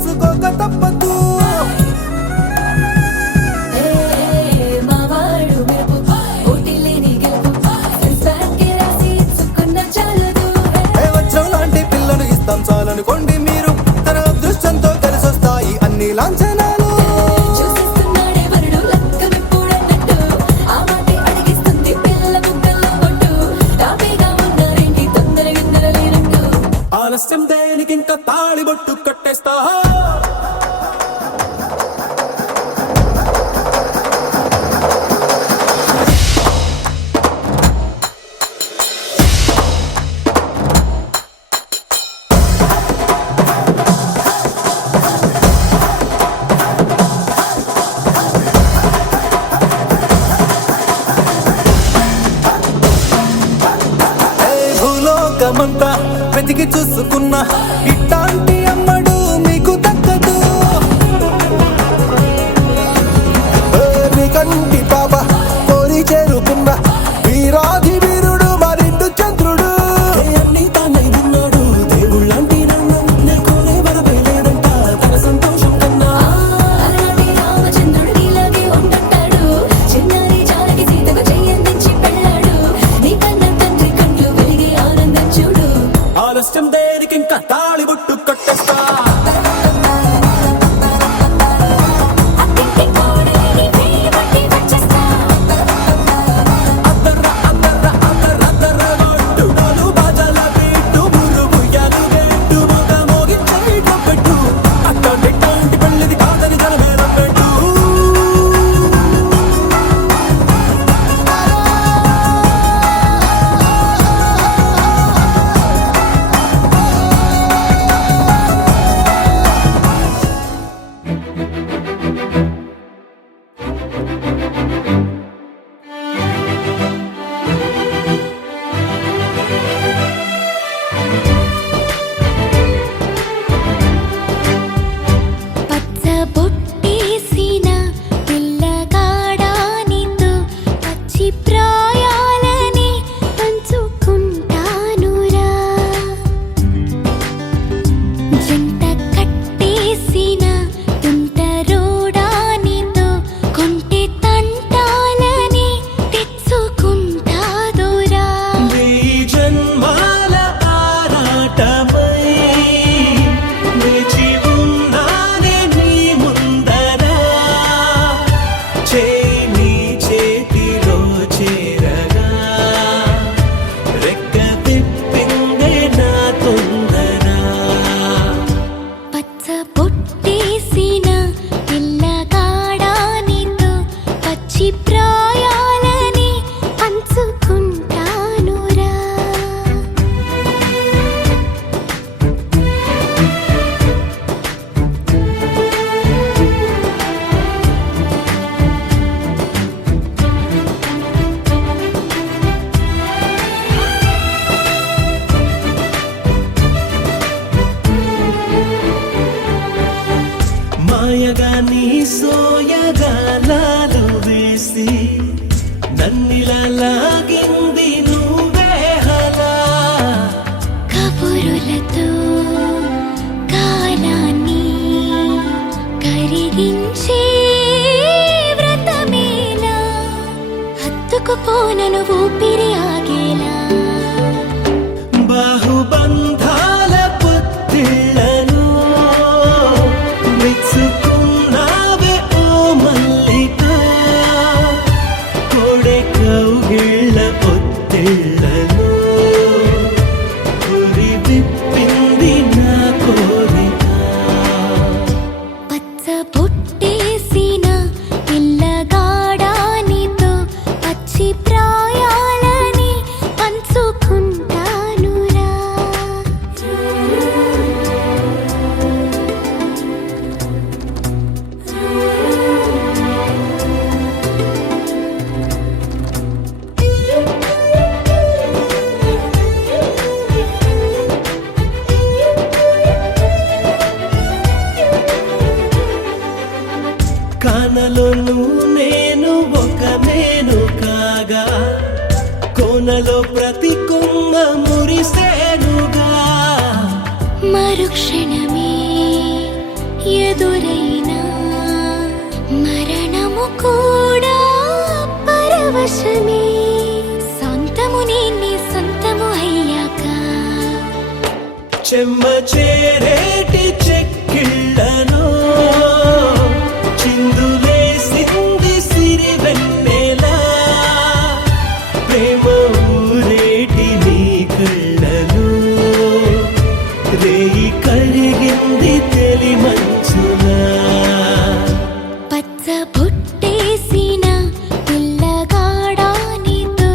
పంచుకోక తప్పదు. వజ్రం లాంటి పిల్లను ఇస్తాం చాలనుకోండి మీరు, తన అదృష్టంతో కలిసొస్తాయి అన్ని లాంఛనాలు. ఆలస్యం దేనికి, ఇంకా తాళిబొట్టు కట్టేస్తా. భూలోకమంతా వెతికి చూసుకున్నా ఇట్లాంటి అమ్మడు మీకు దక్కదు. నీ కంటి పాప కోరి చేరుకున్న వీరాధి వీరుడు మరిండు చంద్రుడు. అన్ని తానై ఉన్నాడు దేవుళ్ళంటి నన్ను, నే కోరే వరమే లేదంట తన సంతోషం కన్నా. ఆలస్యం దేనికి, ఇంకా తాళిబొట్టు కట్టేస్తా. మాయగా నీ సోయగాలాలు వేసి నన్నిలా లాగింది నువ్వే హలా. కబురులతో కాలాన్ని కరిగించే వ్రతమేలా, హత్తుకుపోనను ఊపిరి ఆగేలా. బాహుబంధాల పొత్తిళ్లను మెచ్చుకున్నావే ఓ మల్లిక, కొడే కౌగిళ్ళ పొత్తిళ్లను గురి విప్పింది నా కోరిక. పచ్చ బొట్టేసిన పిల్లగాడానితో పచ్చి ప్రాయాలని పంచుకుంటానురా. కానలోను నేను ఒక మేను కాగా, కోనలో ప్రతి కొమ్మ మురిసేనుగా. మరుక్షణమే ఎదురైనా మరణము కూడా పరవశమే సొంతము నేనే సొంతము అయ్యాక చెమ్మ చేరేటి చెక్కిళ్ళను చిందులేసింది సిరి వెన్నెలా ప్రేమ ఊరేటి నీ కళ్ళను రేయి కరిగింది తెలి మంచునా పచ్చ బుట్టేసిన పిల్లగాడా నీతో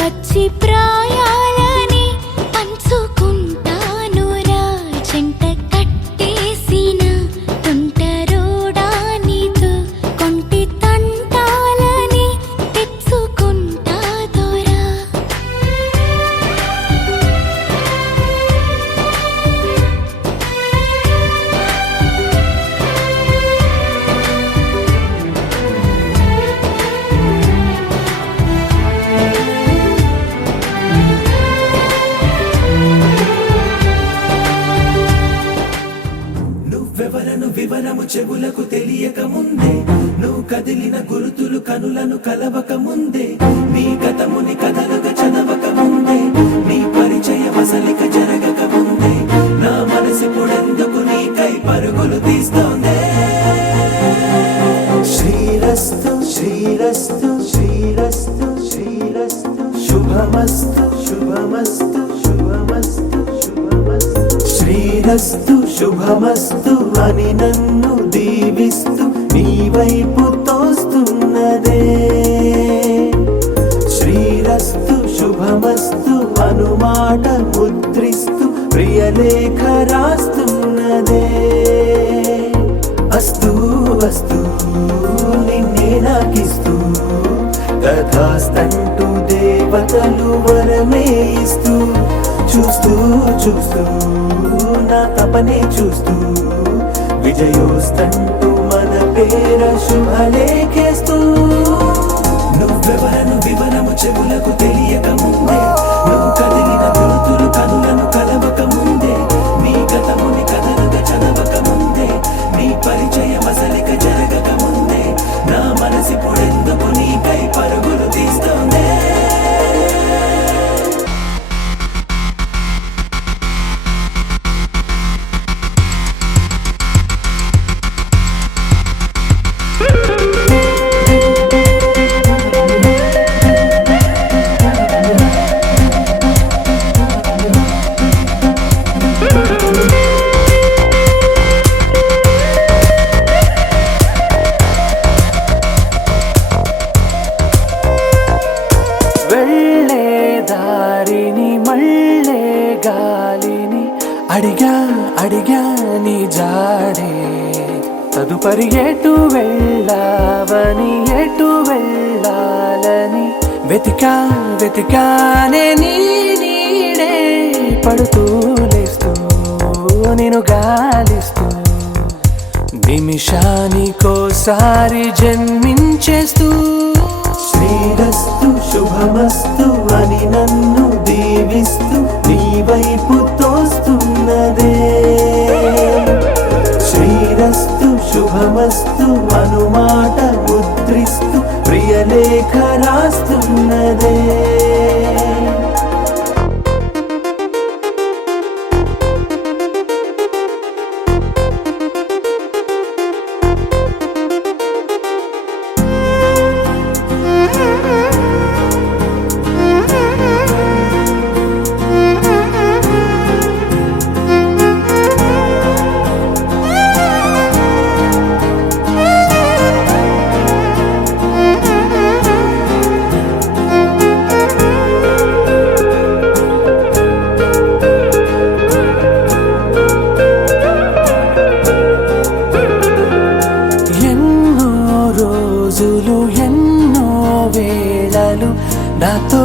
పచ్చి ప్రాయాలని పంచుకుంటానురా జంట కట్టేసిన తుంటరోడా నీతో కొంటి తంటాలని తెచ్చుకుంటా దొరా నువ్వెవరను వివరము చెవులకు తెలియక ముందే నువ్వు కదిలిన గురుతులు కనులను కలవక ముందే నీ గతముని కథలుగా చదవక ముందే నీ పరిచయ వసలిక జరగక ముందే నా మనసు పొడెందుకు నీకై పరుగులు తీస్తోందే శ్రీరస్తు శ్రీరస్తు శ్రీరస్తు శ్రీరస్తు శుభమస్తు శుభమస్తు శుభమస్తు శుభమస్తు శ్రీరస్తు శుభమస్తు అని నన్ను దీవిస్తూ నీ వైపు తోస్తున్నదే శ్రీరస్తు శుభమస్తు అనుమాట ముద్రిస్తూ ప్రియలేఖ రాస్తున్నదే అస్తు అస్తు నిన్నే నాకిస్తూ తథాస్తంటూ దేవతలు వరమే ఇస్తూ చూస్తూ చూస్తూ నా తపనే చూస్తూ విజయోస్తంటూ మన పేర శుభలేఖేస్తూ నువ్వెవరను వివరము చెవులకు తెలియక ముందే నువ్వు కదిలిన గుర్తులు కనులను కలవక ముందే నీ గతముని కథలుగా చదవక ముందే నీ పరిచయ మసలిక జరగక ముందే నా మనసి పొడెందుకు నీకై పరుగులు తీస్తోందే వెళ్ళే దారిని మళ్ళే గాలిని అడిగా అడిగా నీ జాడే తదుపరి ఎటు వెళ్ళావని ఎటు వెళ్ళాలని వెతికా వెతికానే నీ నీడే పడుతూ లేస్తూ నేను గాలిస్తూ నిమిషానికోసారి జన్మించేస్తూ శ్రీరస్తు శుభమస్తు అని నన్ను దీవిస్తూ నీ వైపు తోస్తున్నదే శ్రీరస్తు శుభమస్తు అనుమాట ముద్రిస్తూ ప్రియలేఖ రాస్తున్నదే నాతో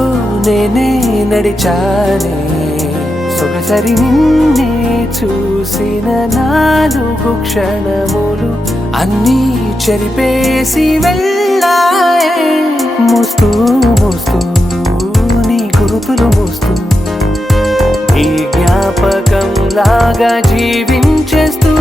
నేనే నడిచానే సొగసరి నిన్నే చూసిన 4 క్షణములు అన్నీ చెరిపేసి వెళ్ళాయే మోస్తూ మోస్తూ నీ గురుతులు మోస్తూ ఈ జ్ఞాపకం లాగా జీవించేస్తూ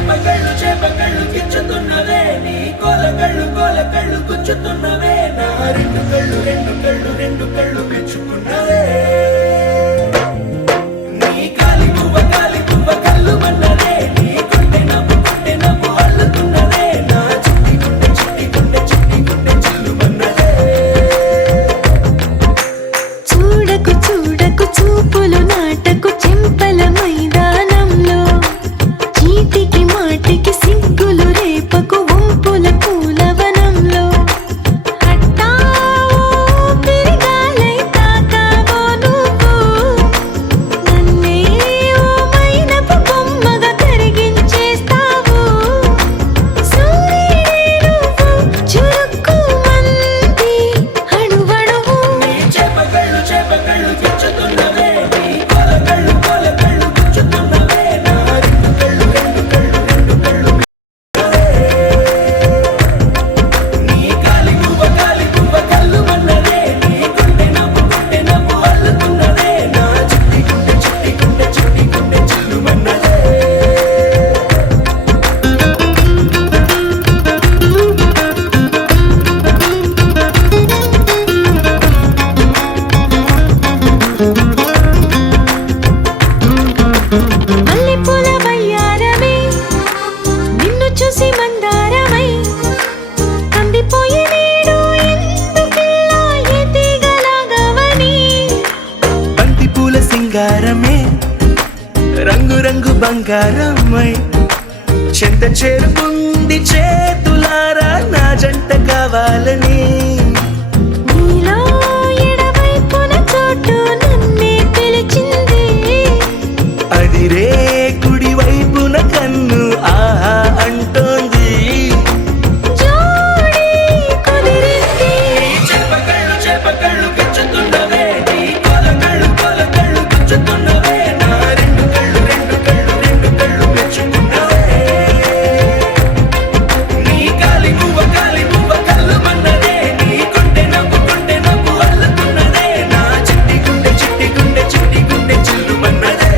చేపకళ్ళు కిచ్చుతున్నవే నీ కోలకళ్ళు గుచ్చుతున్నవే నా రెండు కళ్ళు మెచ్చుకున్నవే నీ కాలి పువ్వ కళ్ళు మన్నదే నీ గుండె నవ్వు అల్లుతున్నదే నా చిట్టి గుండె చిల్లు మన్నదే చూడకు చూడకు చూపులు నాటకు చెంపల మైదానంలో చీటికి మాటికి సిగ్గులు రేపకు వంపుల పూలవనంలో అట్టావో తిరిగాలై తాకావో నువ్వు నన్నే ఓ మైనపు బొమ్మగా కరిగించేస్తావు సూర్యుడే నువ్వు చురుక్కుమంది అణువణువు చేపకళ్ళు గిచ్చుతున్నవే నీ కోలకళ్ళు గుచ్చుతున్నవే నా రెండు కళ్ళు నీ కాలి పువ్వ కళ్ళు మన్నదే నీ గుండె నవ్వు అల్లుతున్నదే నా చిట్టి గుండె చిల్లు మన్నదే మల్లెపూల వయ్యారమే నిన్ను చూసి మందారమై కందిపోయి నేడు ఎందుకిలా ఎదిగలాగవని బంతి పూల సింగారమే రంగు బంగారమై చెంత చేరుకుంది చేతులారా నా జంట కావాలని నీలో ఎడవైపున చోటు నన్నే పిలిచింది అది రే కుడి వైపున కన్ను ఆహా అంటోంది జోడి కుదిరింది చేపకళ్ళు గిచ్చుతున్నవే నీ కోలకళ్ళు గుచ్చుతున్నవే నా రెండు కళ్ళు మెచ్చుకున్నవే నీ కాలి పువ్వ కళ్ళు మన్నదే నీ గుండె నవ్వు అల్లుతున్నదే నా చిట్టి గుండె చిల్లు మన్నదే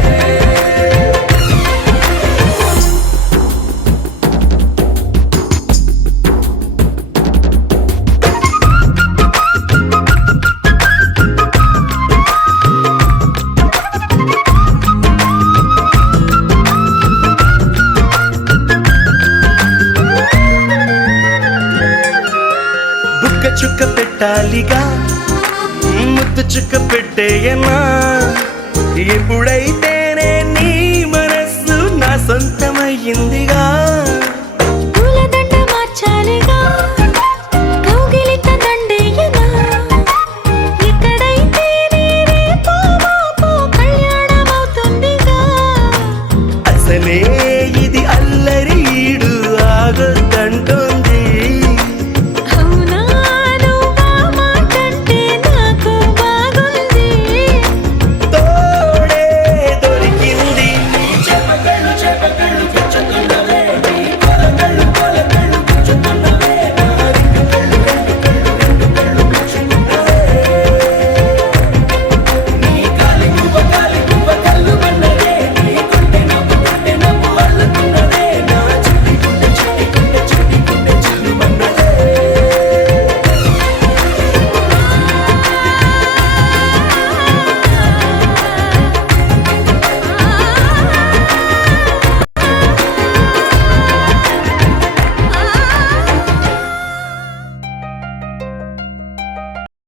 బుక్క చుక్క పెట్టాలిగా ముద్దు చుక్క పెట్టేయనా ఎప్పుడైతేనే నీ మనస్సు నా సొంతమయ్యిందిగా పూలదండ మార్చాలిగా కౌగిలిత దండేయనా ఎక్కడైతే రేపో మాపో కళ్యాణమవుతుందిగా అసలే ఇది అల్లరి ఈడు ఆగొద్దంటోంది అవునా నువ్వా మాటంటే నాకు బాగుంది తోడే దొరికింది చేపకళ్ళు గిచ్చుతున్నవే